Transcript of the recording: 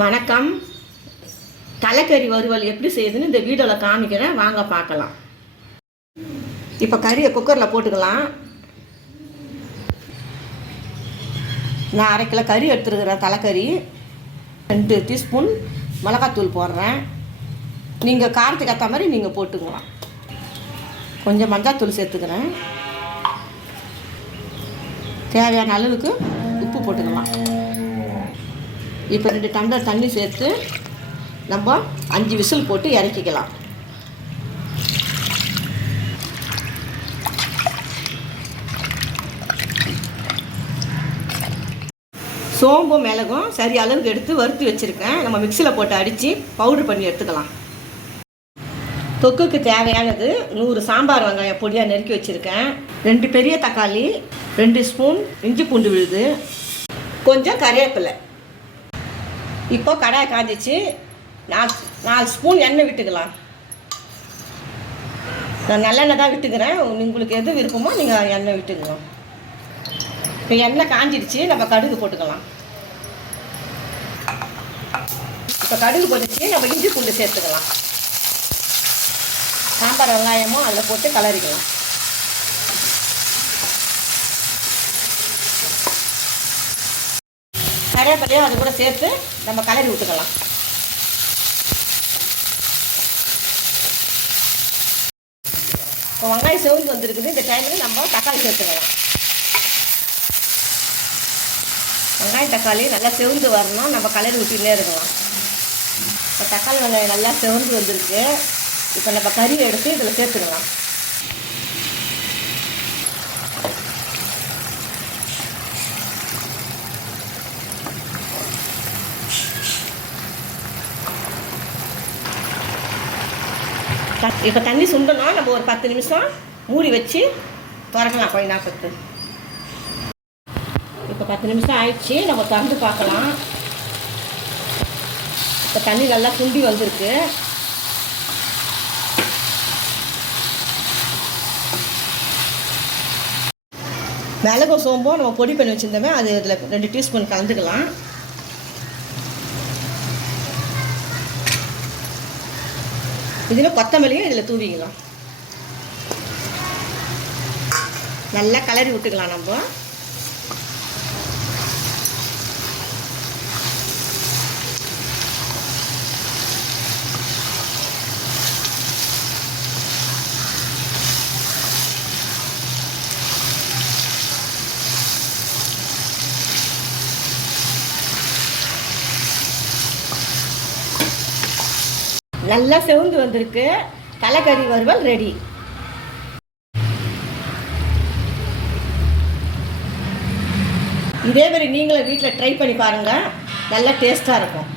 வணக்கம். தலைக்கறி வறுவல் எப்படி செய்யுதுன்னு இந்த வீடியோவில் காமிக்கிறேன், வாங்க பார்க்கலாம். இப்போ கறியை குக்கரில் போட்டுக்கலாம். நான் 1/2 கிலோ கறி எடுத்துருக்கிறேன். தலைக்கறி 2 டீஸ்பூன் மிளகாத்தூள் போடுறேன். நீங்கள் காரத்துக்கு ஏற்ற மாதிரி நீங்கள் போட்டுக்கலாம். கொஞ்சம் மஞ்சாத்தூள் சேர்த்துக்கிறேன். தேவையான அளவுக்கு உப்பு போட்டுக்கலாம். இப்போ 2 டம்ளர் தண்ணி சேர்த்து நம்ம 5 விசில் போட்டு இறக்கிக்கலாம். சோம்பும் மிளகும் சரி அளவுக்கு எடுத்து வறுத்து வச்சுருக்கேன். நம்ம மிக்சியில் போட்டு அடித்து பவுட்ரு பண்ணி எடுத்துக்கலாம். தொக்குக்கு தேவையானது 100 சாம்பார் வெங்காயம் பொடியாக நறுக்கி வச்சுருக்கேன். 2 பெரிய தக்காளி, 2 ஸ்பூன் இஞ்சி பூண்டு விழுது, கொஞ்சம் கறிவேப்பிலை. இப்போ கடாய் காஞ்சிச்சு. 4 ஸ்பூன் எண்ணெய் விட்டுக்கலாம். நான் நல்லெண்ணெய் தான் விட்டுக்கிறேன். உங்களுக்கு எது விருப்பமோ நீங்கள் எண்ணெய் விட்டுக்கலாம். இப்போ எண்ணெய் காஞ்சிடுச்சு. நம்ம கடுகு போட்டுக்கலாம். இப்போ கடுகு போட்டுச்சு. நம்ம இஞ்சி பூண்டு சேர்த்துக்கலாம். சாம்பார் வெங்காயமும் அதில் போட்டு கலரிக்கலாம். கறிவேப்பிலையும் அது கூட சேர்த்து நம்ம கலரி விட்டுக்கலாம். இப்போ வெங்காயம் செவந்து வந்துருக்குது. இந்த டைமில் நம்ம தக்காளி சேர்த்துக்கலாம். வெங்காயம் தக்காளி நல்லா செவந்து வரணும். நம்ம கலரி விட்டுக்கிட்டே இருக்கலாம். இப்போ தக்காளி வெங்காயம் நல்லா செவந்து வந்திருக்கு. இப்போ நம்ம கறி எடுத்து இதில் சேர்த்துக்கலாம். இப்போ தண்ணி சுண்டணும். நம்ம ஒரு 10 நிமிஷம் மூடி வச்சு திறக்கலாம். கொஞ்ச நேரத்துக்கு. இப்போ 10 நிமிஷம் ஆயிடுச்சு. நம்ம திறந்து பார்க்கலாம். இப்போ தண்ணி நல்லா சுண்டி வந்திருக்கு. மிளகும் சோம்பும் நம்ம பொடி பண்ணி வச்சுருந்தோமே அது இதில் 2 டீஸ்பூன் கலந்துக்கலாம். இதில் கொத்தமல்லியும் இதில் தூவிக்கலாம். நல்லா கலரி விட்டுக்கலாம். நம்ம நல்லா செவந்து வந்திருக்கு. தலைக்கறி வறுவல் ரெடி. இதே மாதிரி நீங்களும் வீட்டில் ட்ரை பண்ணி பாருங்கள். நல்லா டேஸ்ட்டாக இருக்கும்.